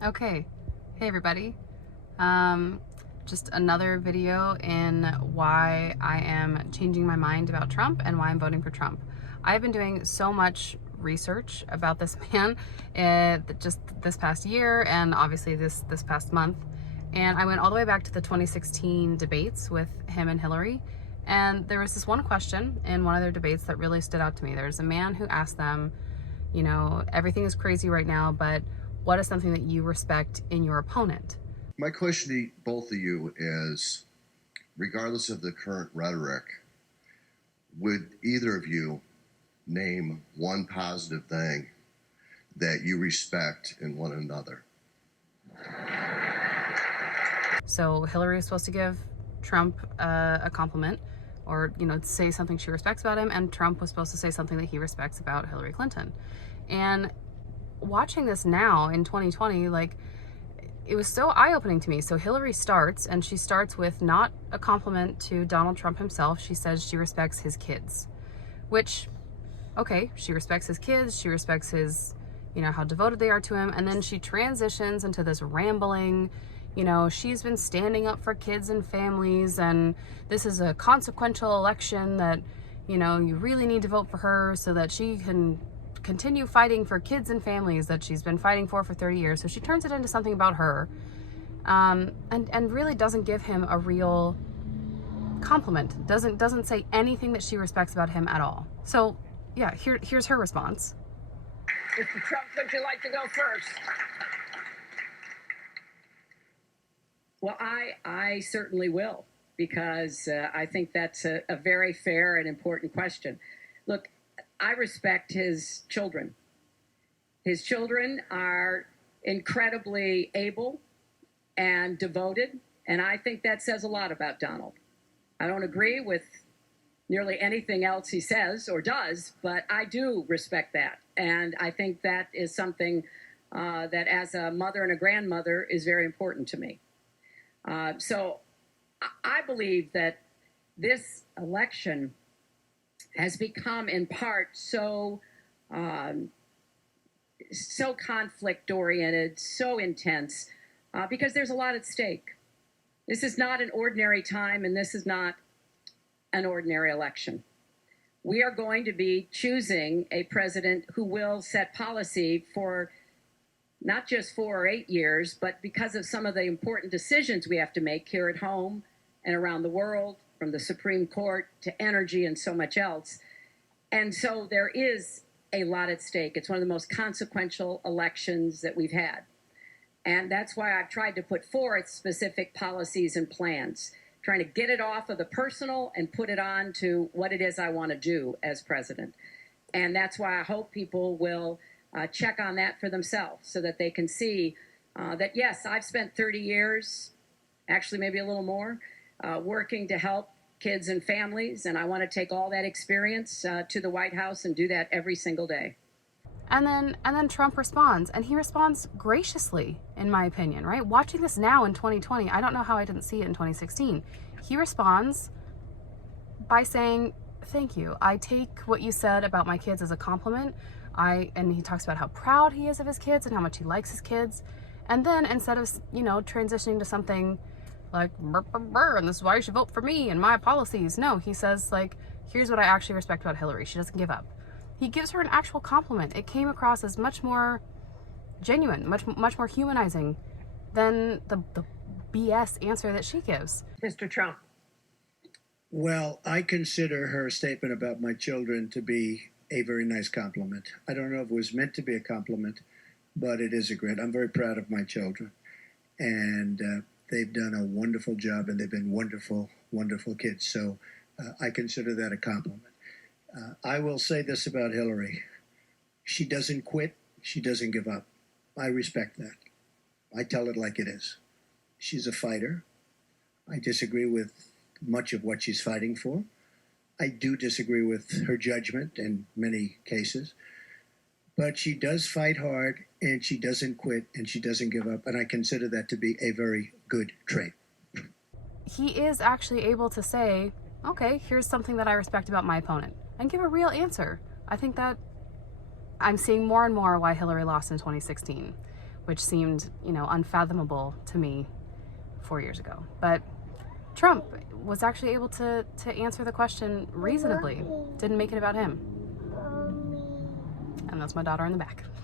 Okay, hey everybody. Just another video in why I am changing my mind about Trump and why I'm voting for Trump. I've been doing so much research about this man just this past year and obviously this past month. And I went all the way back to the 2016 debates with him and Hillary. And there was this one question in one of their debates that really stood out to me. There's a man who asked them, you know, everything is crazy right now, but what is something that you respect in your opponent? My question to both of you is, regardless of the current rhetoric, would either of you name one positive thing that you respect in one another? So Hillary is supposed to give Trump a compliment, or, you know, say something she respects about him, and Trump was supposed to say something that he respects about Hillary Clinton. And watching this now in 2020, like, it was so eye-opening to me. So Hillary starts, and she starts with not a compliment to Donald Trump himself. She says she respects his kids, which, okay, she respects his kids, she respects his, you know, how devoted they are to him. And then she transitions into this rambling, you know, she's been standing up for kids and families, and this is a consequential election that, you know, you really need to vote for her so that she can continue fighting for kids and families that she's been fighting for 30 years. So she turns it into something about her, and really doesn't give him a real compliment. Doesn't say anything that she respects about him at all. So yeah, here's her response. Mr. Trump, would you like to go first? Well, I certainly will, because I think that's a very fair and important question. Look, I respect his children. His children are incredibly able and devoted, and I think that says a lot about Donald. I don't agree with nearly anything else he says or does, but I do respect that. And I think that is something that, as a mother and a grandmother, is very important to me. So I believe that this election has become, in part, so conflict-oriented, so intense, because there's a lot at stake. This is not an ordinary time, and this is not an ordinary election. We are going to be choosing a president who will set policy for not just 4 or 8 years, but because of some of the important decisions we have to make here at home and around the world, from the Supreme Court to energy and so much else. And so there is a lot at stake. It's one of the most consequential elections that we've had. And that's why I've tried to put forth specific policies and plans, trying to get it off of the personal and put it on to what it is I want to do as president. And that's why I hope people will check on that for themselves, so that they can see that, yes, I've spent 30 years, actually maybe a little more, working to help kids and families, and I want to take all that experience to the White House and do that every single day. And then Trump responds, and he responds graciously, in my opinion, right? Watching this now in 2020, I don't know how I didn't see it in 2016. He responds by saying, thank you. I take what you said about my kids as a compliment. And he talks about how proud he is of his kids and how much he likes his kids. And then instead of, you know, transitioning to something like, burr, burr, burr, and this is why you should vote for me and my policies. No, he says, like, here's what I actually respect about Hillary. She doesn't give up. He gives her an actual compliment. It came across as much more genuine, much more humanizing than the BS answer that she gives. Mr. Trump. Well, I consider her statement about my children to be a very nice compliment. I don't know if it was meant to be a compliment, but it is a great. I'm very proud of my children, and they've done a wonderful job, and they've been wonderful, wonderful kids. So I consider that a compliment. I will say this about Hillary. She doesn't quit. She doesn't give up. I respect that. I tell it like it is. She's a fighter. I disagree with much of what she's fighting for. I do disagree with her judgment in many cases. But she does fight hard, and she doesn't quit, and she doesn't give up. And I consider that to be a very good trait. He is actually able to say, okay, here's something that I respect about my opponent, and give a real answer. I think that I'm seeing more and more why Hillary lost in 2016. which seemed, you know, unfathomable to me 4 years ago. But Trump was actually able to answer the question reasonably, didn't make it about him. And that's my daughter in the back.